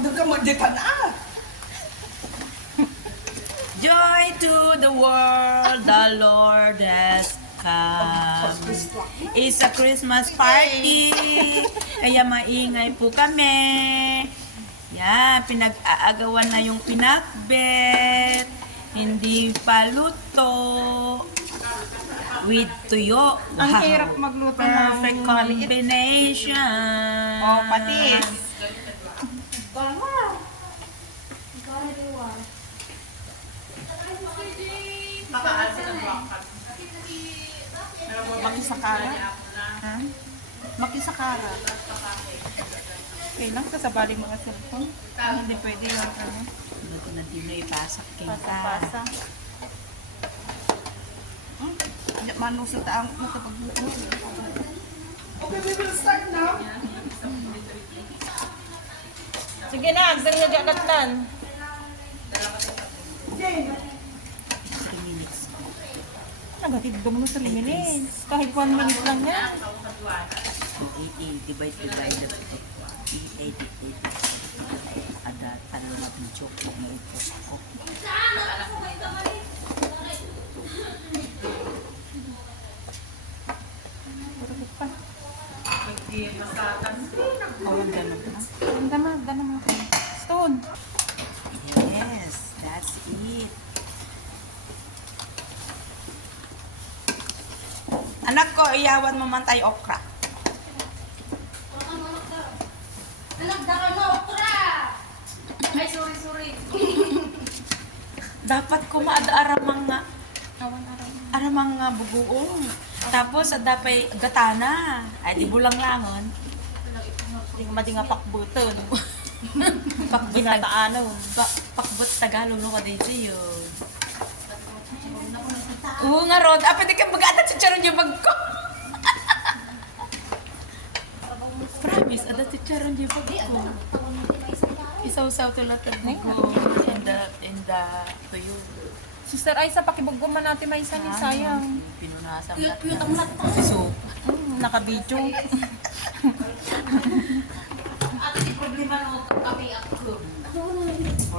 doon ka magditan ah. Joy to the world, the Lord has come. It's a Christmas party. Kaya maingay po kami. Yan, pinag-aagawan na yung pinakbet. Hindi pa luto. With tuyo. Ang Wow. hirap magluto Perfect ng maliit. combination. Oh, patis. Makisakara. Ha? Makisakara. Okay lang, kasabali mga cellphone. Hindi pwede yung ano. Ano ko na din na ipasak kita. Pasa-pasa. Manusot ang matapagluto. Okay, we will start now. Sige na, agdan nga gagatan. 3 minutes. Nagatid ka mo 3 minutes. Kahit 1 minute lang yan. 80 divide by 80. Ada tanong na video ko na i-post ko. Oh, ang ganun na. Ang ganun mo. Stone. Yes, that's it. Anak ko, iyawan mo man tayo okra. Ay, sorry. Dapat ko maada aramang nga bugoong. Tapos adapay gatana. Ay di bulang langon. Hindi nga madi nga pakbuton. Pakbut Ginataano. pakbut Tagalog no ka dito yun. Oo nga Rod, pwede ka mag-adat sa charon yung bag ko. Promise, adat sa charon yung bag ko. Isaw-saw to lahat ng ko. In the tuyo. Sister Aiza, pakibuggo man natin may isa ni sayang. Pinunasan lahat ng si soup. Naka-video. Ate, di problema no, kami ako. 4 minutes.